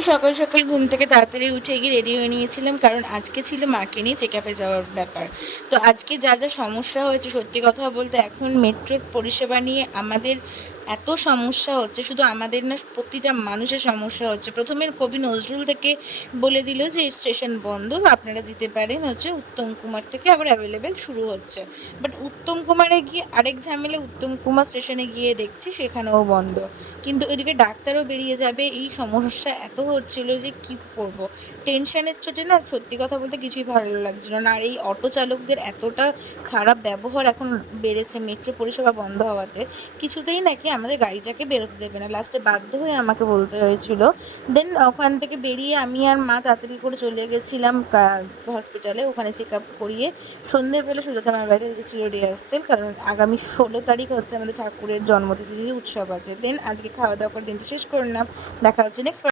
সকাল সকাল ঘুম থেকে তাড়াতাড়ি উঠে গিয়ে রেডি হয়ে নিয়েছিলাম, কারণ আজকে ছিল মাকে নিয়ে চেক আপে যাওয়ার ব্যাপার। তো আজকে যা যা সমস্যা হয়েছে, সত্যি কথা বলতে এখন মেট্রোর পরিষেবা নিয়ে আমাদের এত সমস্যা হচ্ছে, শুধু আমাদের না, প্রতিটা মানুষের সমস্যা হচ্ছে। প্রথমে কবি নজরুল থেকে বলে দিল যে এই স্টেশন বন্ধ, আপনারা যেতে পারেন হচ্ছে উত্তম কুমার থেকে, আবার অ্যাভেলেবেল শুরু হচ্ছে। বাট উত্তম কুমারে গিয়ে আরেক ঝামেলা, উত্তম কুমার স্টেশনে গিয়ে দেখছি সেখানেও বন্ধ। কিন্তু ওইদিকে ডাক্তারও বেরিয়ে যাবে, এই সমস্যা এত হচ্ছিল যে কি করব। টেনশনের চোটে না, সত্যি কথা বলতে কিছুই ভালো লাগছিল না। আর এই অটো চালকদের এতটা খারাপ ব্যবহার এখন বেড়েছে মেট্রো পরিষেবা বন্ধ হওয়াতে, কিছুতেই নাকি আমাদের গাড়িটাকে বেরোতে দেবে না। লাস্টে বাধ্য হয়ে আমাকে বলতে হয়েছিল। দেন ওখান থেকে বেরিয়ে আমি আর মা তাড়াতাড়ি করে চলে গেছিলাম হসপিটালে, ওখানে চেক আপ করিয়ে সন্ধ্যেবেলা সুজাতা আমার বাড়িতে গেছিল রিহার্সেল, কারণ আগামী 16 তারিখ হচ্ছে আমাদের ঠাকুরের জন্মতিথি উৎসব আছে। দেন আজকে খাওয়া দাওয়া করে দিনটা শেষ করলাম। দেখা হচ্ছে নেক্সট